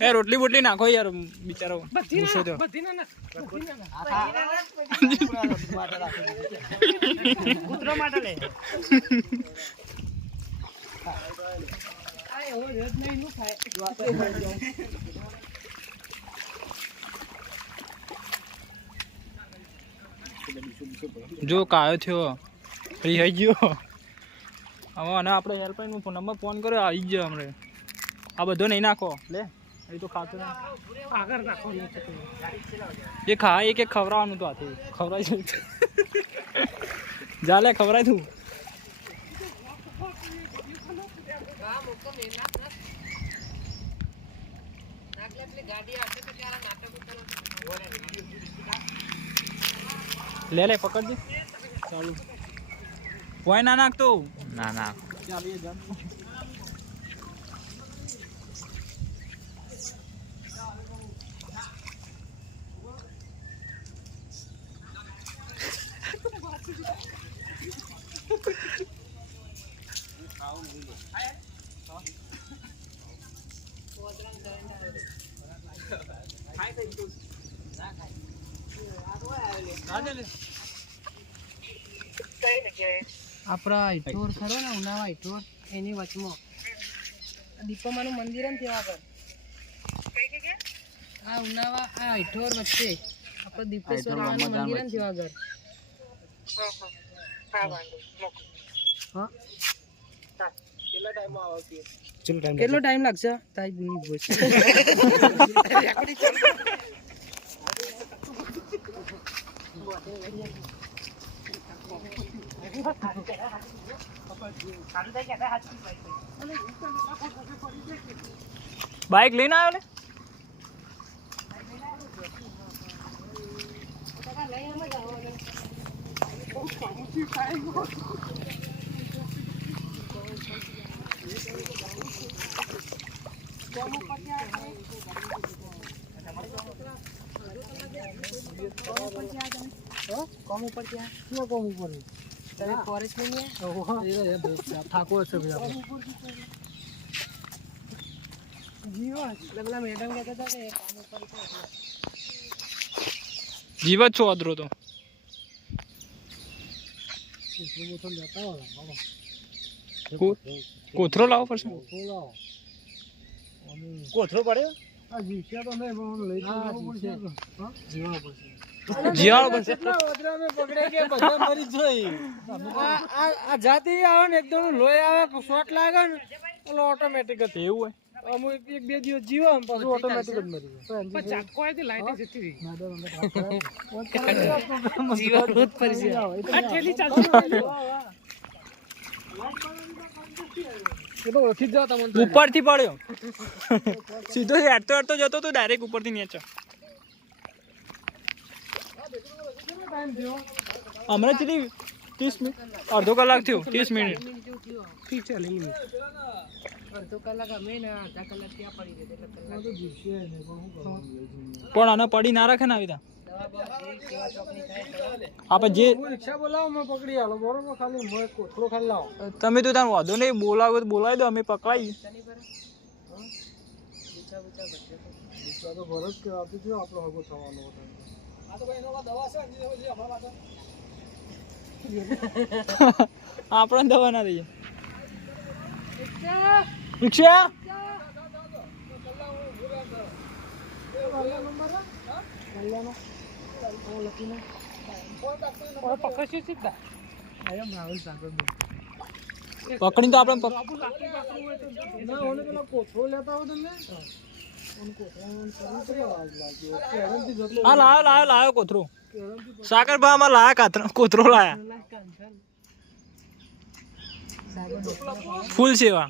એ રોટલી બોટલી નાખો યાર બિચારો ગુસ્સો થયો કૂતરો માટે લે જો કાયો થયો ફ્રી થઈ ગયો હવે અને આપણે હેલ્પલાઈન નંબર ફોન કર્યો આવી ગયો હમણાં આ બધો નહીં નાખો લે એ તો ખાતો આગળ નાખો જે ખાય એક એક ખવડાવવાનું તો હાથે ખવડાવી જા લે ખવડાય તું લે લે પકડ દે ચાલુ કોઈ ના નાખતો ના ના આપણા ઈઠોર ખરો ને ઉનાવા ઈઠોર એની વચમાં દીપમાનું મંદિર ને ત્યાં આગળ આ ઉનાવા આ ઈઠોર વચ્ચે આપણે દીપેશ્વર મંદિર ને ત્યાં આગળ કેટલો ટાઈમ લાગશે તારી બુની ભોજ બાઈક લઈને આવ્યો ને કોમ ઉપર ત્યાં શું કોમ ઉપર તમે ફોરેસ્ટ નહીં થાકો છે પેલા મેડમ કહેતા હતા કે કામ ઉપર જીવ જ છો અદરો તો કોથરો લાવો પડશે કોથરો પડ્યો જીવાળો પડશે આ જાતિ આવે ને એકદમ લોહી આવે શોટ લાગે ને એટલે ઓટોમેટિક જ એવું હોય અમુક એક બે દિવસ જીવો ને પાછું ઓટોમેટિક જ મરી જાય ઝાટકો આવે તો લાઈટ જતી રહી જીવા રોજ પડી જાય આ ઠેલી ચાલતી ઓળખી જ તમને ઉપરથી પડ્યો સીધો હેડતો હેડતો જતો તો ડાયરેક્ટ ઉપરથી નીચે હમણાં કેટલી 30 મિનિટ અડધો કલાક થયો 30 મિનિટ અડધો કલાક અમે ને અડધા કલાક ત્યાં પડી ગયો પણ આને પડી ના રાખે ને આવી તા આપણે જે રિક્ષા બોલાવો મેં પકડી આલો બરોબર ખાલી મોય કોથળો ખાલી લાવો તમે તો તાર વાંધો નહીં બોલાવો તો બોલાવી દો અમે પકડાઈ તો ભરત કે આપી દો આપણો હગો થવાનો આ તો ભાઈ એનો દવા છે અંજી પછી આપણા પાસે આપણે દવા ના દઈએ રિક્ષા પકડી તો આપણે હા લાયો લાયો કોથરો સાગર ભાઈ માં લાયા કોથરો લાયા ફૂલ સેવા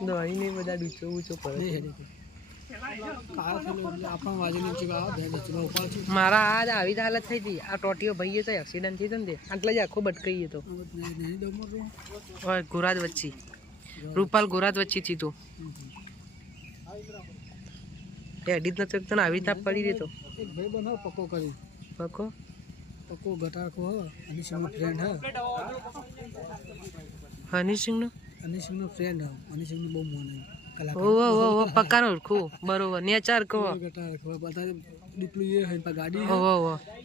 દહીં ને બધા ડૂચો ઊંચો પડે કાળા થયેલો એટલે આપણા વાજે નીચે આવે બે જચવા ઉપાડ છે મારા આજ આવી જ હાલત થઈ હતી. આ ટોટીઓ ભાઈએ તો એક્સિડન્ટ થઈ ને એટલે જ આખો બટકાઈ હતો. નહીં દમર રો ઓય ગોરાજ વચ્ચે રૂપાલ ગોરાજ વચ્ચે થી તું એડિટ ન ચકતો ને આવી રીતના પડી રહેતો. એક ભાઈ બનાવ પક્કો કરી પકો પક્કો ગટાકો હ અનિશનો ફ્રેન્ડ હ હનીસિંગ નો અનિશનો ફ્રેન્ડ હ અનિશનો બહુ મોને કલાકાર ઓ પક્કા નો ઓળખું બરોબર નેચાર કહો ગટાકો બધા ડીપલું એ હે પા ગાડી ઓ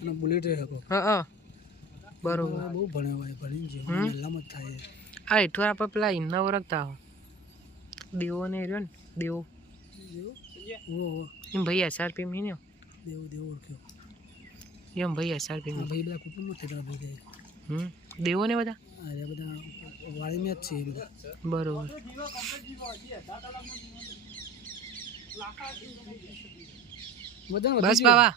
અને બુલેટ હે હકો હા બરોબર. બહુ ભણ્યો ભાઈ ભણી છે મત થાય આ હેઠું આપણે પેલા હિન્ના ઓળખતા હો દેવો ને રહ્યો ને દેવો ઓ એમ ભાઈ SRP માં ને દેવ દેવ ઓળખ્યો એમ ભાઈ SRP આ માં ભાઈ બધા કુટુંબમાં થયેલા ભાઈ દેવો ને બધા આ બધા વાળીમાં જ છે એ બધા બરોબર. બસ બાબા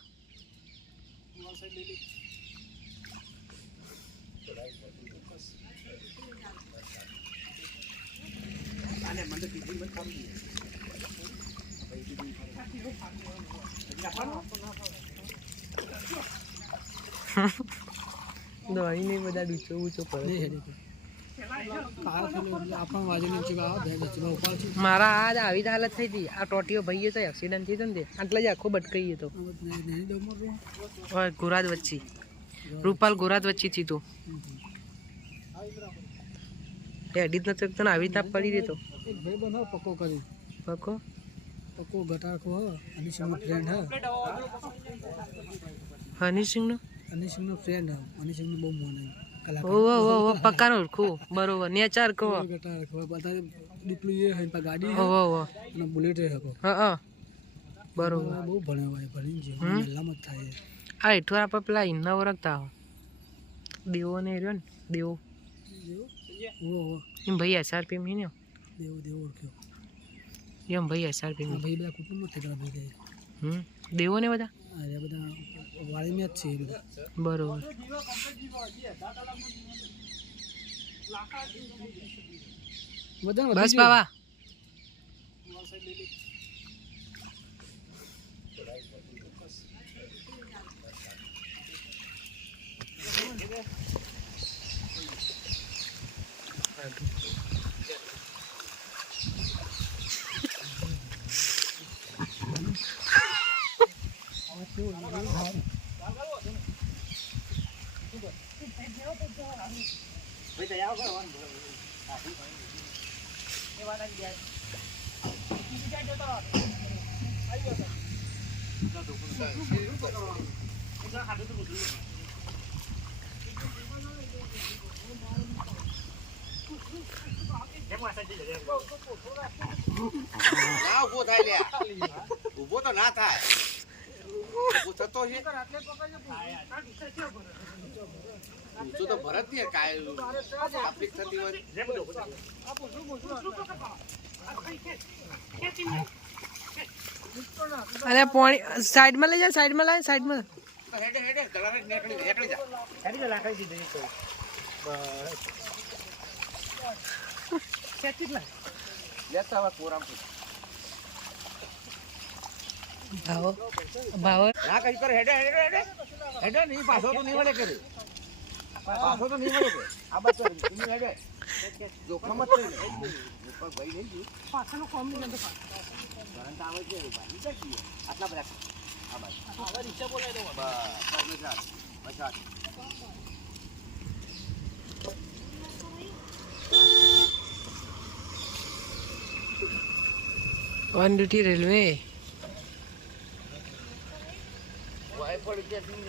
દોડી નહીં બધા ડૂચો ઊંચો પડે. કાળા થયેલો એટલે આપણા વાજે નીચે આવે બે જચવા ઉપાડ છે મારા આજ આવી જ હાલત થઈ હતી. આ ટોટીઓ ભાઈએ તો એક્સિડન્ટ થઈ ને એટલે જ આખો બટકાઈ હતો. નહીં દમર રો ઓય ગોરાજ વચ્ચે રૂપાલ ગોરાજ વચ્ચે થી તું એડિટ ન ચકતો ને આવી રીતના પડી રહેતો. એક ભાઈ બનાવ પક્કો કરી પકો પક્કો ગટાકો હ અનિશનો ફ્રેન્ડ હ હનીસિંગ નો અનિશનો ફ્રેન્ડ હ અનિશનો બહુ મોને કલાકાર ઓ પક્કા નો ઓળખું બરોબર નેચાર કહો ગટાકો બધા ડીપલું એ હે પા ગાડી ઓ અને બુલેટ હે હકો હા બરોબર. બહુ ભણ્યો ભાઈ ભણી છે મત થાય આ હેઠું આપણે પેલા હિન્ના ઓળખતા હો દેવો ને રહ્યો ને દેવો ઓ એમ ભાઈ SRP માં ને દેવ દેવ ઓળખ્યો એમ ભાઈ SRP આ માં ભાઈ બધા કુટુંબમાં થયેલા ભાઈ દેવો ને બધા આ બધા વાળીમાં જ છે એ બધા બરોબર. બસ બાબા ના ઉભો થાય લ્યા ઉભો તો ના થાય ઉભો થતો છે ઊંચો તો ભરત ને કાય ટ્રાફિક થતી હોય અરે પાણી સાઈડમાં લઈ જા સાઈડમાં લાય સાઈડમાં હેડે હેડે ગળાને નીકળી જા લેતા હવે કોરામ ભાવો ભાવો ના કઈ કરે હેડે હેડે હેડે હેડે નહીં પાછો તો નહીં વળે કરે પાછો તો નહીં વળે કે આ બસ તું હેડે જોખમ જ થઈ ઉપર ભાઈ નહીં ગયું પાછળનો કોમ નહીં તો કરંટ આવે છે ભાઈ નીકળી આટલા બધા આ બસ હવે રીચા બોલાય દો બસ બસ ઓન ડ્યુટી રેલવે વાય પડી ગયા